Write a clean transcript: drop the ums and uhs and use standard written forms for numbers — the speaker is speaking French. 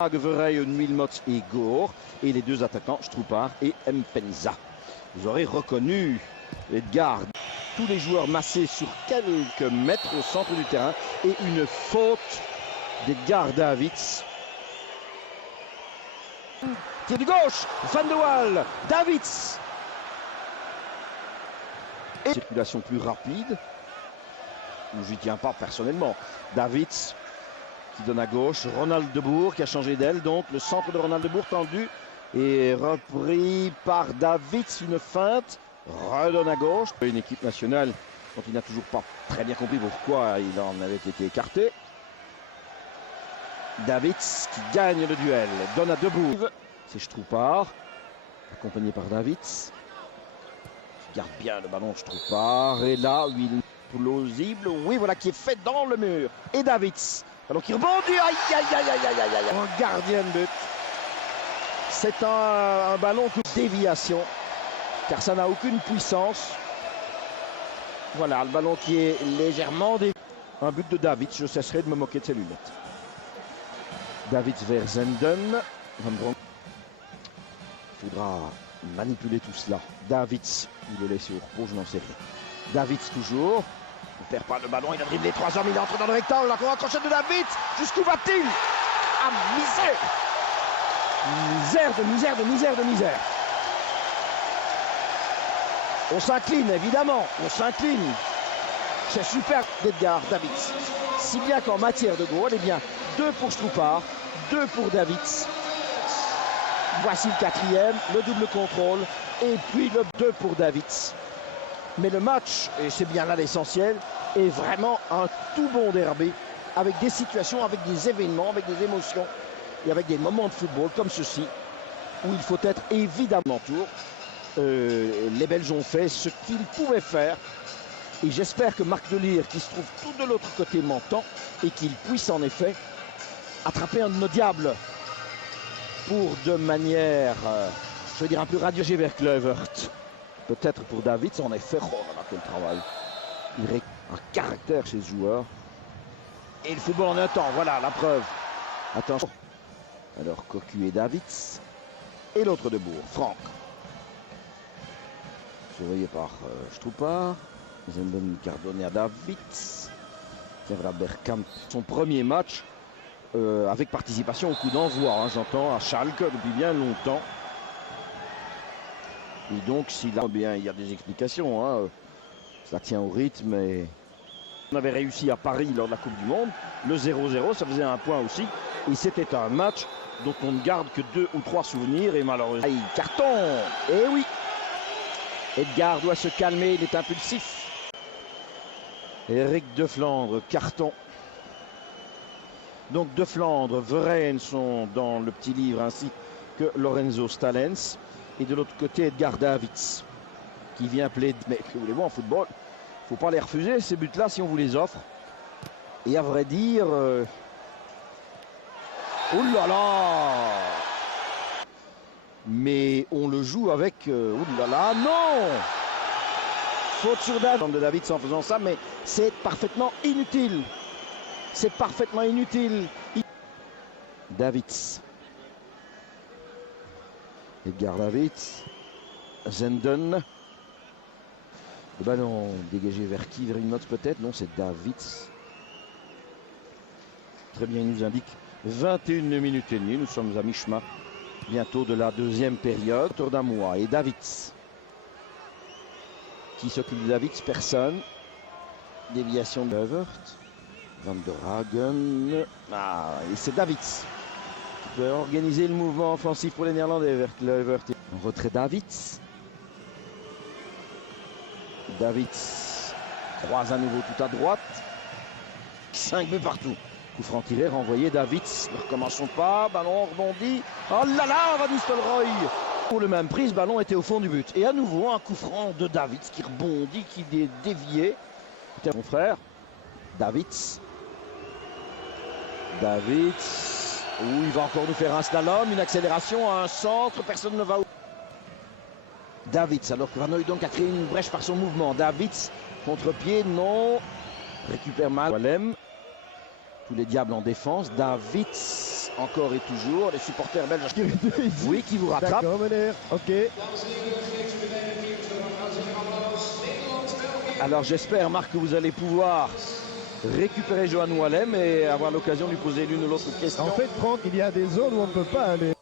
Verheyen, Wilmots et Gore, et les deux attaquants Stroupar et Mpenza. Vous aurez reconnu Edgar. Tous les joueurs massés sur quelques mètres au centre du terrain et une faute d'Edgar Davids. Tir de gauche, Van de Waal, Davids. Et circulation plus rapide. Je n'y tiens pas personnellement. Davids qui donne à gauche, Ronald de Boer qui a changé d'aile, donc le centre de Ronald de Boer tendu et repris par Davids, une feinte, redonne à gauche. Une équipe nationale dont il n'a toujours pas très bien compris pourquoi il en avait été écarté. Davids qui gagne le duel, donne à de Boer, c'est Stroupar, accompagné par Davids, qui garde bien le ballon Stroupar, et là, il plausible, oui voilà, qui est fait dans le mur, et Davids. Alors qui rebondit, aïe aïe aïe aïe aïe aïe aïe, un gardien de but. C'est un ballon de déviation, car ça n'a aucune puissance. Voilà, le ballon qui est légèrement dévié. Un but de Davids, je cesserai de me moquer de ses lunettes. Davids vers Zenden. Il faudra manipuler tout cela. Davids, il le laisse au repos, je n'en sais rien. Davids toujours. Il ne perd pas le ballon, il a dribblé 3 hommes, il entre dans le rectangle, encore un crochet de Davids. Jusqu'où va-t-il? Ah, misère! Misère de misère de misère de misère. On s'incline, évidemment, on s'incline. C'est super d'Edgar Davids. Si bien qu'en matière de goal, eh bien, 2 pour Stroupar, 2 pour Davids. Voici le 4e, le double contrôle, et puis le 2 pour Davids. Mais le match, et c'est bien là l'essentiel, est vraiment un tout bon derby, avec des situations, avec des événements, avec des émotions, et avec des moments de football comme ceci, où il faut être évidemment tour. Les Belges ont fait ce qu'ils pouvaient faire, et j'espère que Marc Delire, qui se trouve tout de l'autre côté, m'entend, et qu'il puisse en effet attraper un de nos diables, pour de manière, je veux dire, un peu radiogée vers Kluivert. Peut-être pour Davids, en effet, oh là là, quel travail. Il a un caractère chez ce joueur. Et le football en un temps, voilà la preuve. Attention. Alors Cocu et Davids. Et l'autre de Boer, Franck. Surveillé par Stroupar. Zenden Cardone à Davids. Kevra Bergkamp, son premier match avec participation au coup d'envoi, hein, j'entends, à Schalke depuis bien longtemps. Et donc, s'il a bien, il y a des explications. Hein. Ça tient au rythme. Et on avait réussi à Paris lors de la Coupe du Monde. Le 0-0, ça faisait un point aussi. Et c'était un match dont on ne garde que 2 ou 3 souvenirs. Et malheureusement, carton. Et oui, Edgar doit se calmer, il est impulsif. Eric de Flandre, carton. Donc de Flandre, Verheyen sont dans le petit livre ainsi que Lorenzo Stalens. Et de l'autre côté, Edgar Davids, qui vient plaider. Mais que voulez-vous en football? Il ne faut pas les refuser, ces buts-là, si on vous les offre. Et à vrai dire... Oh là là! Mais on le joue avec... Oh là là, non! Faute sur Davids de Davids en faisant ça, mais c'est parfaitement inutile. C'est parfaitement inutile. Davids. Edgar Davids, Zenden. Le ballon dégagé vers qui? Vers une note peut-être? Non, c'est Davids. Très bien, il nous indique 21 minutes et demie. Nous sommes à mi-chemin bientôt de la deuxième période. Tour d'un mois. Et Davids. Qui s'occupe de Davids? Personne. Déviation de Kluivert. Van der Hagen. Ah, et c'est Davids. Organiser le mouvement offensif pour les Néerlandais vers Kluivert. En retrait Davids. Davids croise à nouveau tout à droite. 5 buts partout. Coup franc tiré, renvoyé Davids. Ne recommençons pas. Ballon rebondit. Oh là là, Van Nistelrooy. Pour le même prix, ce ballon était au fond du but. Et à nouveau, un coup franc de Davids qui rebondit, qui est dévié. C'était mon frère. Davids. Davids. Où il va encore nous faire un slalom, une accélération, un centre, personne ne va où. Davids, alors que Van Hooijdonk a créé une brèche par son mouvement. Davids, contre-pied, non. Récupère mal. Walem. Tous les diables en défense. Davids. encore et toujours. Les supporters belges, Ici. oui, qui vous rattrapent. D'accord, Mener. Ok. Alors j'espère, Marc, que vous allez pouvoir récupérer Johan Wallem et avoir l'occasion de lui poser l'une ou l'autre question. En fait, Franck, il y a des zones où on ne peut pas aller.